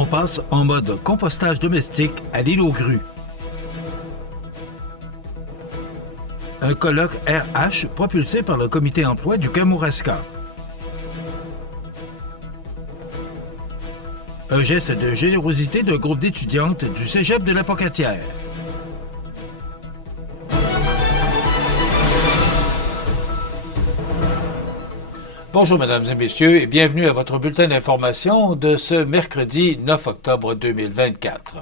On passe en mode compostage domestique à l'île aux grues. Un colloque RH propulsé par le comité emploi du Kamouraska. Un geste de générosité d'un groupe d'étudiantes du cégep de la Pocatière. Bonjour mesdames et messieurs et bienvenue à votre bulletin d'information de ce mercredi 9 octobre 2024.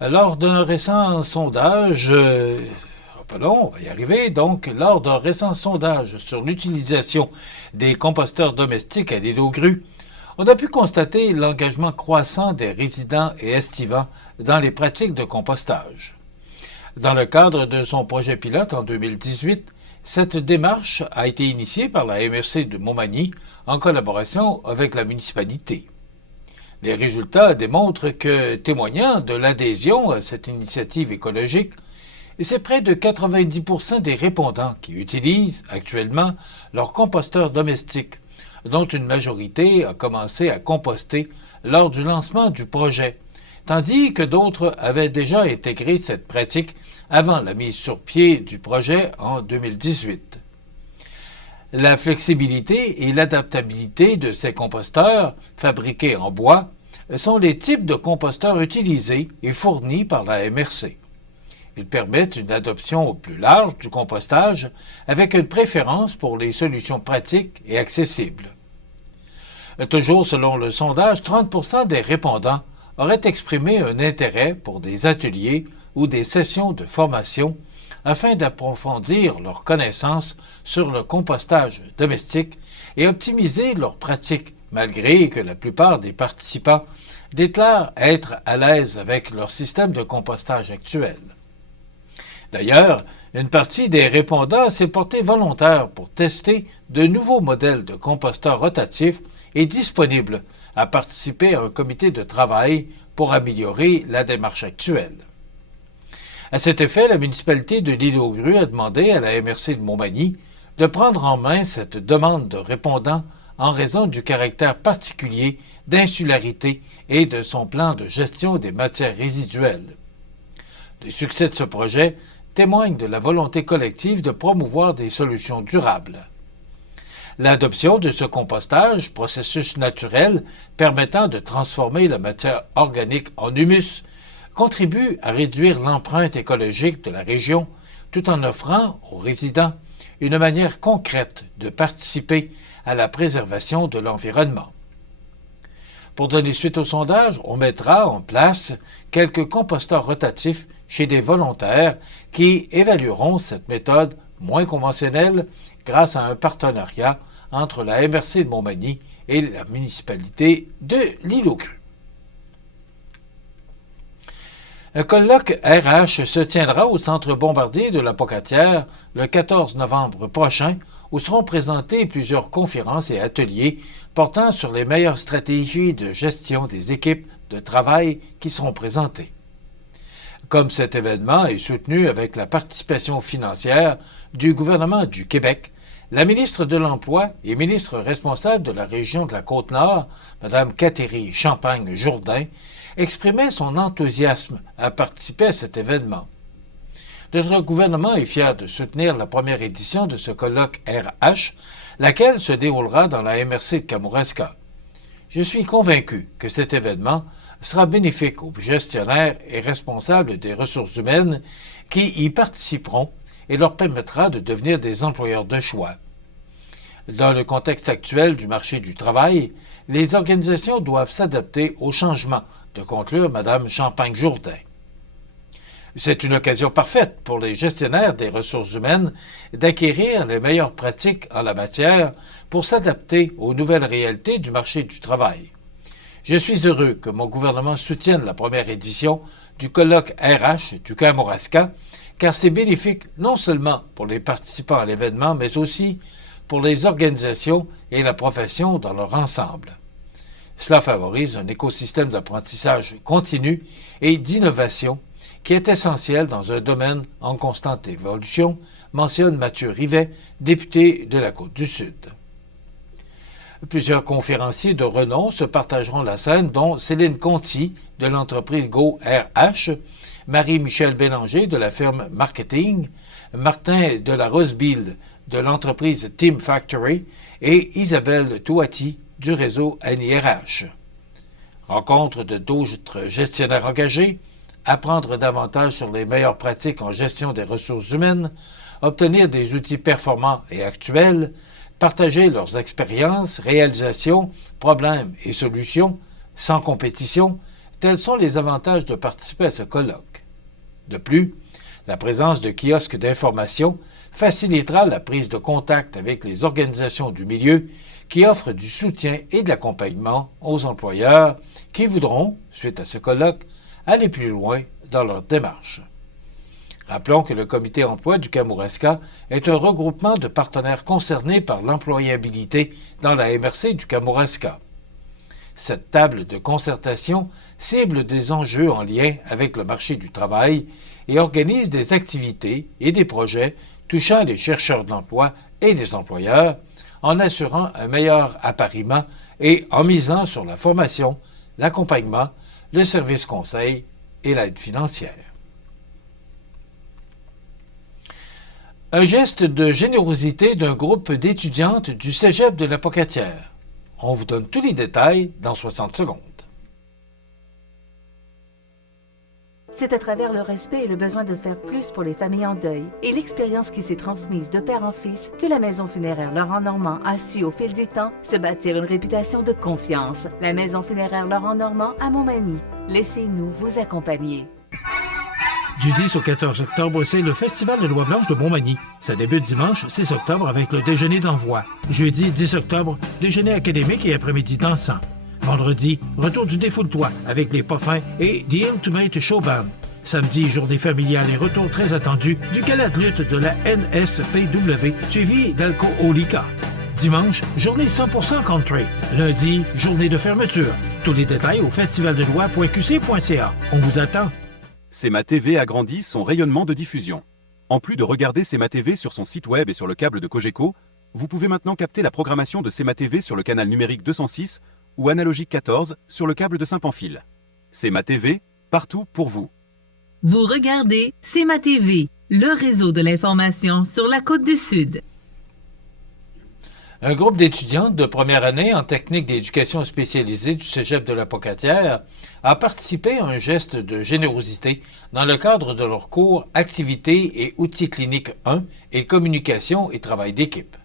Lors d'un récent sondage, on va y arriver, donc lors d'un récent sondage sur l'utilisation des composteurs domestiques à l'île aux grues, on a pu constater l'engagement croissant des résidents et estivants dans les pratiques de compostage. Dans le cadre de son projet pilote en 2018, cette démarche a été initiée par la MRC de Montmagny en collaboration avec la municipalité. Les résultats démontrent que, témoignant de l'adhésion à cette initiative écologique, c'est près de 90% des répondants qui utilisent actuellement leur composteur domestique, dont une majorité a commencé à composter lors du lancement du projet, tandis que d'autres avaient déjà intégré cette pratique avant la mise sur pied du projet en 2018. La flexibilité et l'adaptabilité de ces composteurs, fabriqués en bois, sont les types de composteurs utilisés et fournis par la MRC. Ils permettent une adoption au plus large du compostage avec une préférence pour les solutions pratiques et accessibles. Toujours selon le sondage, 30% des répondants auraient exprimé un intérêt pour des ateliers ou des sessions de formation afin d'approfondir leurs connaissances sur le compostage domestique et optimiser leurs pratiques, malgré que la plupart des participants déclarent être à l'aise avec leur système de compostage actuel. D'ailleurs, une partie des répondants s'est portée volontaire pour tester de nouveaux modèles de composteurs rotatifs et disponibles à participer à un comité de travail pour améliorer la démarche actuelle. À cet effet, la municipalité de l'île aux grues a demandé à la MRC de Montmagny de prendre en main cette demande de répondants en raison du caractère particulier d'insularité et de son plan de gestion des matières résiduelles. Le succès de ce projet témoigne de la volonté collective de promouvoir des solutions durables. L'adoption de ce compostage, processus naturel permettant de transformer la matière organique en humus, contribue à réduire l'empreinte écologique de la région tout en offrant aux résidents une manière concrète de participer à la préservation de l'environnement. Pour donner suite au sondage, on mettra en place quelques composteurs rotatifs chez des volontaires qui évalueront cette méthode moins conventionnelle grâce à un partenariat entre la MRC de Montmagny et la municipalité de l'île aux grues. Un colloque RH se tiendra au Centre Bombardier de la Pocatière le 14 novembre prochain, où seront présentées plusieurs conférences et ateliers portant sur les meilleures stratégies de gestion des équipes de travail qui seront présentées. Comme cet événement est soutenu avec la participation financière du gouvernement du Québec, la ministre de l'Emploi et ministre responsable de la région de la Côte-Nord, Mme Catherine Champagne-Jourdain, exprimait son enthousiasme à participer à cet événement. Notre gouvernement est fier de soutenir la première édition de ce colloque RH, laquelle se déroulera dans la MRC de Kamouraska. Je suis convaincu que cet événement sera bénéfique aux gestionnaires et responsables des ressources humaines qui y participeront et leur permettra de devenir des employeurs de choix. Dans le contexte actuel du marché du travail, les organisations doivent s'adapter aux changements, de conclure Mme Champagne-Jourdain. C'est une occasion parfaite pour les gestionnaires des ressources humaines d'acquérir les meilleures pratiques en la matière pour s'adapter aux nouvelles réalités du marché du travail. Je suis heureux que mon gouvernement soutienne la première édition du colloque RH du Kamouraska, car c'est bénéfique non seulement pour les participants à l'événement, mais aussi pour les organisations et la profession dans leur ensemble. Cela favorise un écosystème d'apprentissage continu et d'innovation qui est essentiel dans un domaine en constante évolution, mentionne Mathieu Rivet, député de la Côte-du-Sud. Plusieurs conférenciers de renom se partageront la scène, dont Céline Conti de l'entreprise GoRH, Marie-Michel Bélanger de la firme Marketing, Martin de la Rosebille de l'entreprise Team Factory et Isabelle Touati du réseau NIRH. Rencontre de d'autres gestionnaires engagés, apprendre davantage sur les meilleures pratiques en gestion des ressources humaines, obtenir des outils performants et actuels, partager leurs expériences, réalisations, problèmes et solutions, sans compétition, tels sont les avantages de participer à ce colloque. De plus, la présence de kiosques d'information facilitera la prise de contact avec les organisations du milieu qui offrent du soutien et de l'accompagnement aux employeurs qui voudront, suite à ce colloque, aller plus loin dans leur démarche. Rappelons que le Comité emploi du Kamouraska est un regroupement de partenaires concernés par l'employabilité dans la MRC du Kamouraska. Cette table de concertation cible des enjeux en lien avec le marché du travail et organise des activités et des projets touchant les chercheurs de l'emploi et les employeurs, en assurant un meilleur appariement et en misant sur la formation, l'accompagnement, le service conseil et l'aide financière. Un geste de générosité d'un groupe d'étudiantes du Cégep de la Pocatière. On vous donne tous les détails dans 60 secondes. C'est à travers le respect et le besoin de faire plus pour les familles en deuil et l'expérience qui s'est transmise de père en fils que la maison funéraire Laurent Normand a su au fil du temps se bâtir une réputation de confiance. La maison funéraire Laurent Normand à Montmagny. Laissez-nous vous accompagner. Du 10 au 14 octobre, c'est le Festival de Loi Blanche de Montmagny. Ça débute dimanche 6 octobre avec le déjeuner d'envoi. Jeudi 10 octobre, déjeuner académique et après-midi dansant. Vendredi, retour du Défoule-toi avec les Poffins et The Ultimate Show Band. Samedi, journée familiale et retour très attendu du gala de lutte de la NSPW, suivi d'Alco Olika. Dimanche, journée 100% country. Lundi, journée de fermeture. Tous les détails au festivaldelois.qc.ca. On vous attend. CMA TV agrandit son rayonnement de diffusion. En plus de regarder CMA TV sur son site web et sur le câble de Cogeco, vous pouvez maintenant capter la programmation de CMA TV sur le canal numérique 206 ou analogique 14 sur le câble de Saint-Pamphile. CMA TV, partout pour vous. Vous regardez CMA TV, le réseau de l'information sur la Côte-du-Sud. Un groupe d'étudiantes de première année en technique d'éducation spécialisée du Cégep de la Pocatière a participé à un geste de générosité dans le cadre de leur cours Activités et outils cliniques 1 et communication et travail d'équipe.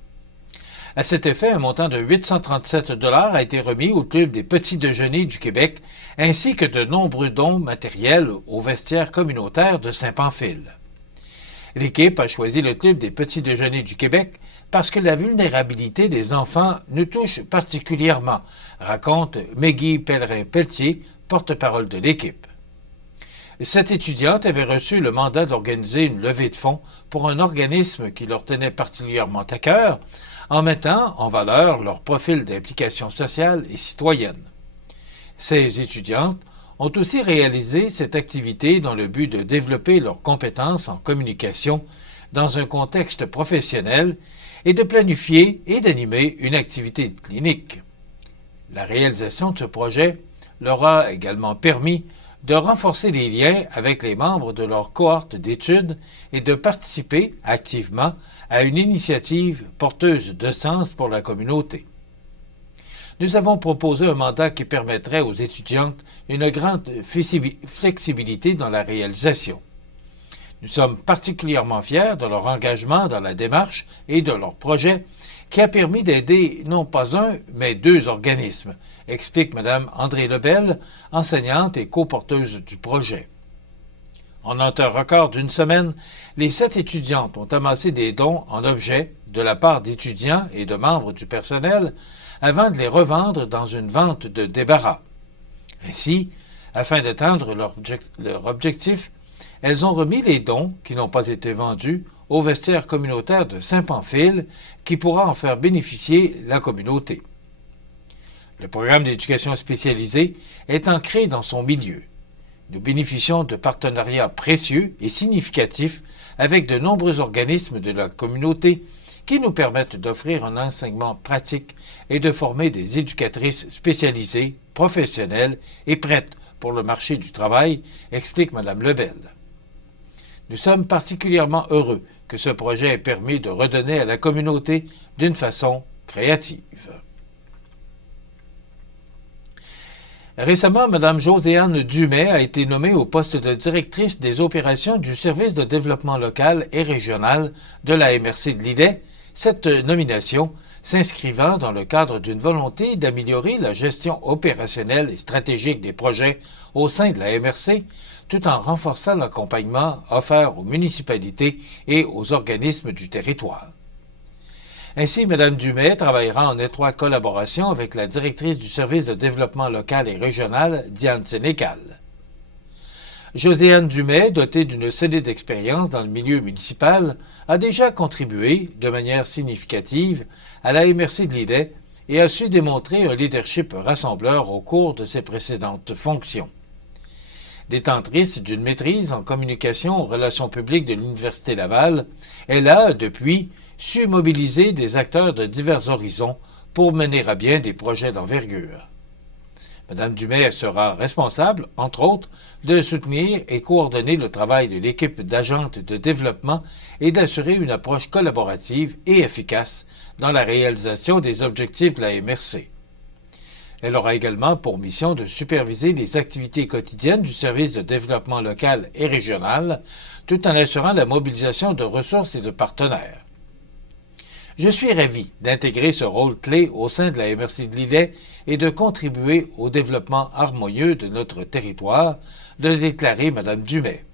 À cet effet, un montant de 837 $ a été remis au Club des Petits Déjeuners du Québec ainsi que de nombreux dons matériels au vestiaire communautaire de Saint-Pamphile. L'équipe a choisi le Club des Petits Déjeuners du Québec parce que la vulnérabilité des enfants nous touche particulièrement, raconte Meggy Pellerin-Pelletier, porte-parole de l'équipe. Cette étudiante avait reçu le mandat d'organiser une levée de fonds pour un organisme qui leur tenait particulièrement à cœur, en mettant en valeur leur profil d'implication sociale et citoyenne. Ces étudiantes ont aussi réalisé cette activité dans le but de développer leurs compétences en communication dans un contexte professionnel et de planifier et d'animer une activité clinique. La réalisation de ce projet leur a également permis de renforcer les liens avec les membres de leur cohorte d'études et de participer activement à une initiative porteuse de sens pour la communauté. Nous avons proposé un mandat qui permettrait aux étudiantes une grande flexibilité dans la réalisation. Nous sommes particulièrement fiers de leur engagement dans la démarche et de leur projet qui a permis d'aider non pas un, mais 2 organismes, explique Mme André Lebel, enseignante et coporteuse du projet. En un temps record d'une semaine, les 7 étudiantes ont amassé des dons en objets de la part d'étudiants et de membres du personnel avant de les revendre dans une vente de débarras. Ainsi, afin d'atteindre leur objectif, elles ont remis les dons qui n'ont pas été vendus au vestiaire communautaire de Saint-Pamphile qui pourra en faire bénéficier la communauté. Le programme d'éducation spécialisée est ancré dans son milieu. Nous bénéficions de partenariats précieux et significatifs avec de nombreux organismes de la communauté qui nous permettent d'offrir un enseignement pratique et de former des éducatrices spécialisées, professionnelles et prêtes pour le marché du travail, explique Mme Lebel. Nous sommes particulièrement heureux que ce projet ait permis de redonner à la communauté d'une façon créative. Récemment, Mme Josiane Dumais a été nommée au poste de directrice des opérations du Service de développement local et régional de la MRC de Lillet, cette nomination s'inscrivant dans le cadre d'une volonté d'améliorer la gestion opérationnelle et stratégique des projets au sein de la MRC, tout en renforçant l'accompagnement offert aux municipalités et aux organismes du territoire. Ainsi, Mme Dumais travaillera en étroite collaboration avec la directrice du service de développement local et régional, Diane Sénécal. Josiane Dumais, dotée d'une solide expérience dans le milieu municipal, a déjà contribué, de manière significative, à la MRC de Lillet et a su démontrer un leadership rassembleur au cours de ses précédentes fonctions. Détentrice d'une maîtrise en communication aux relations publiques de l'Université Laval, elle a, depuis, su mobiliser des acteurs de divers horizons pour mener à bien des projets d'envergure. Mme Dumais sera responsable, entre autres, de soutenir et coordonner le travail de l'équipe d'agentes de développement et d'assurer une approche collaborative et efficace dans la réalisation des objectifs de la MRC. Elle aura également pour mission de superviser les activités quotidiennes du service de développement local et régional, tout en assurant la mobilisation de ressources et de partenaires. Je suis ravi d'intégrer ce rôle clé au sein de la MRC de Lillet et de contribuer au développement harmonieux de notre territoire, de déclarer Mme Dumais.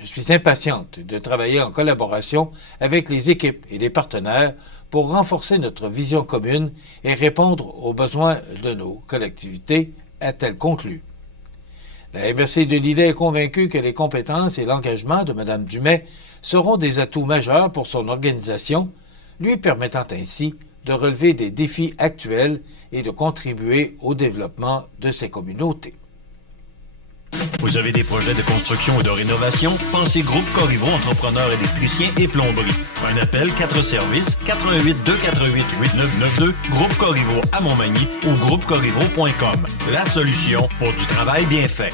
Je suis impatiente de travailler en collaboration avec les équipes et les partenaires pour renforcer notre vision commune et répondre aux besoins de nos collectivités, a-t-elle conclu. La MRC de Lillet est convaincue que les compétences et l'engagement de Mme Dumais seront des atouts majeurs pour son organisation, lui permettant ainsi de relever des défis actuels et de contribuer au développement de ses communautés. Vous avez des projets de construction ou de rénovation? Pensez Groupe Corriveau, entrepreneur électricien et plomberie. Un appel, 4 services, 88 248 8992, Groupe Corriveau à Montmagny ou groupecorriveau.com. La solution pour du travail bien fait.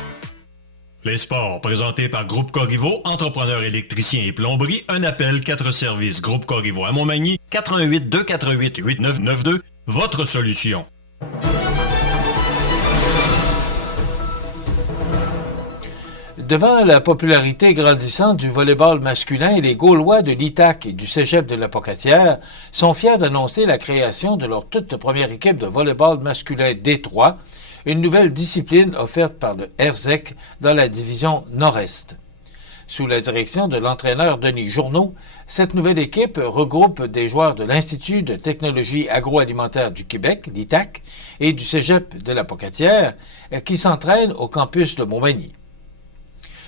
Les sports, présentés par Groupe Corriveau, entrepreneur électricien et plomberie. Un appel, 4 services, Groupe Corriveau à Montmagny, 88 248 8992, votre solution. Devant la popularité grandissante du volley-ball masculin, les Gaulois de l'ITAC et du Cégep de la Pocatière sont fiers d'annoncer la création de leur toute première équipe de volley-ball masculin D3, une nouvelle discipline offerte par le RZEC dans la division Nord-Est. Sous la direction de l'entraîneur Denis Journeau, cette nouvelle équipe regroupe des joueurs de l'Institut de technologie agroalimentaire du Québec, l'ITAC, et du Cégep de la Pocatière, qui s'entraînent au campus de Montmagny.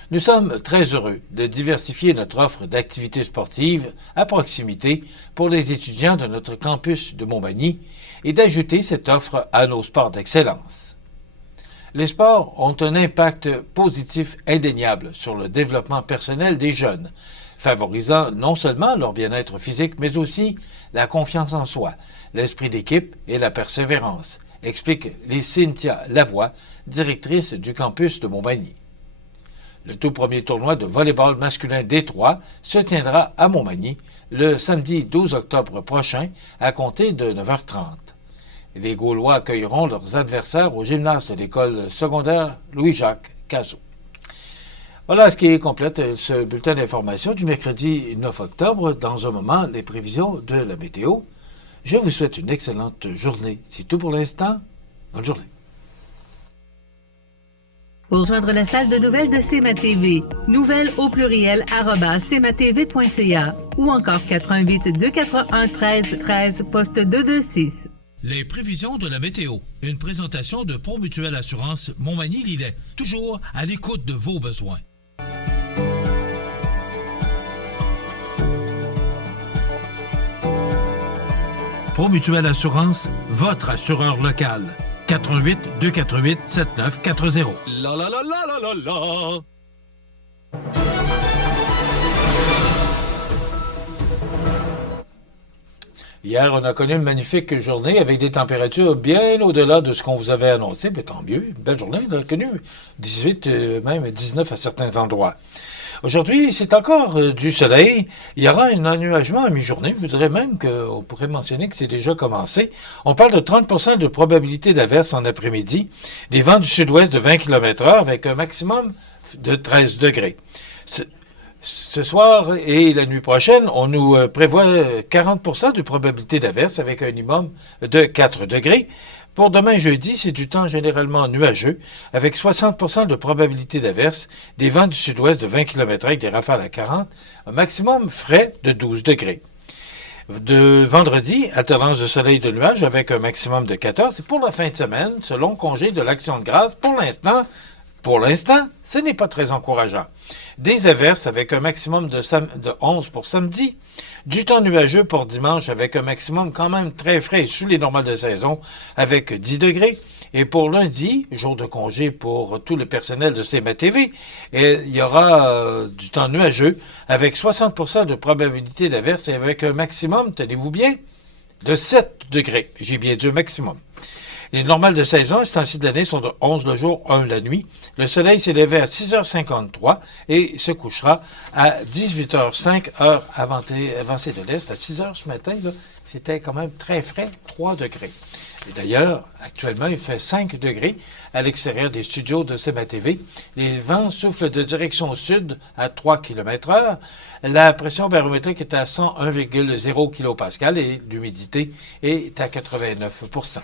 Nous sommes très heureux de diversifier notre offre d'activités sportives à proximité pour les étudiants de notre campus de Montmagny et d'ajouter cette offre à nos sports d'excellence. Les sports ont un impact positif indéniable sur le développement personnel des jeunes, favorisant non seulement leur bien-être physique, mais aussi la confiance en soi, l'esprit d'équipe et la persévérance, explique Cynthia Lavoie, directrice du campus de Montmagny. Le tout premier tournoi de volley-ball masculin D3 se tiendra à Montmagny le samedi 12 octobre prochain à compter de 9h30. Les Gaulois accueilleront leurs adversaires au gymnase de l'école secondaire Louis-Jacques Cazot. Voilà ce qui complète ce bulletin d'information du mercredi 9 octobre. Dans un moment, les prévisions de la météo. Je vous souhaite une excellente journée. C'est tout pour l'instant. Bonne journée. Pour rejoindre la salle de nouvelles de CMA-TV, nouvelles au pluriel @cmatv.ca ou encore 88 241 13 13 poste 226. Les prévisions de la météo. Une présentation de Promutuelle Assurance Montmagny-Lillet. Toujours à l'écoute de vos besoins. Promutuelle Assurance, votre assureur local. 88 248 7940. La la la la la la la. Hier, on a connu une magnifique journée avec des températures bien au-delà de ce qu'on vous avait annoncé. Mais tant mieux, une belle journée. On a connu 18, même 19 à certains endroits. Aujourd'hui, c'est encore du soleil. Il y aura un ennuagement à mi-journée. Je vous dirais même qu'on pourrait mentionner que c'est déjà commencé. On parle de 30% de probabilité d'averse en après-midi. Des vents du sud-ouest de 20 km/h avec un maximum de 13 degrés. Ce soir et la nuit prochaine, on nous prévoit 40% de probabilité d'averse avec un minimum de 4 degrés. Pour demain jeudi, c'est du temps généralement nuageux, avec 60% de probabilité d'averse, des vents du sud-ouest de 20 km avec des rafales à 40, un maximum frais de 12 degrés. De vendredi, alternance de soleil et de nuages avec un maximum de 14. Et pour la fin de semaine, selon congé de l'Action de grâce, pour l'instant, ce n'est pas très encourageant. Des averses avec un maximum de 11 pour samedi. Du temps nuageux pour dimanche avec un maximum quand même très frais sous les normales de saison avec 10 degrés. Et pour lundi, jour de congé pour tout le personnel de CMA-TV, il y aura du temps nuageux avec 60% de probabilité d'averse et avec un maximum, tenez-vous bien, de 7 degrés. J'ai bien dit maximum. Les normales de saison, ce temps-ci de l'année, sont de 11 le jour, 1 la nuit. Le soleil s'est levé à 6h53 et se couchera à 18h05, heure avancée de l'Est. À 6h ce matin, là, c'était quand même très frais, 3 degrés. Et d'ailleurs, actuellement, il fait 5 degrés à l'extérieur des studios de CMA-TV. Les vents soufflent de direction sud à 3 km/h. La pression barométrique est à 101,0 kPa et l'humidité est à 89%.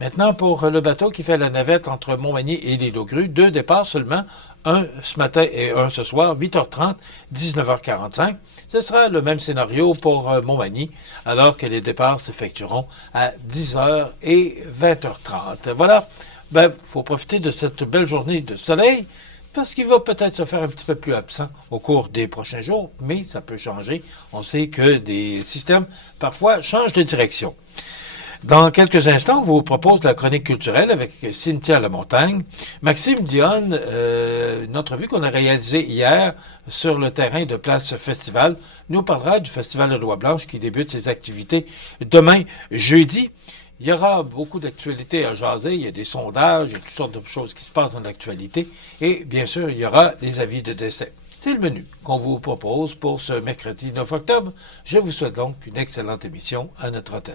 Maintenant, pour le bateau qui fait la navette entre Montmagny et l'île aux Grues, 2 départs seulement, un ce matin et un ce soir, 8h30, 19h45. Ce sera le même scénario pour Montmagny, alors que les départs s'effectueront à 10h et 20h30. Voilà, faut profiter de cette belle journée de soleil, parce qu'il va peut-être se faire un petit peu plus absent au cours des prochains jours, mais ça peut changer. On sait que des systèmes, parfois, changent de direction. Dans quelques instants, on vous propose la chronique culturelle avec Cynthia Lamontagne. Maxime Dionne, une entrevue qu'on a réalisée hier sur le terrain de Place Festival, nous parlera du Festival de Loi-Blanche qui débute ses activités demain, jeudi. Il y aura beaucoup d'actualités à jaser, il y a des sondages, il y a toutes sortes de choses qui se passent dans l'actualité. Et bien sûr, il y aura les avis de décès. C'est le menu qu'on vous propose pour ce mercredi 9 octobre. Je vous souhaite donc une excellente émission à notre antenne.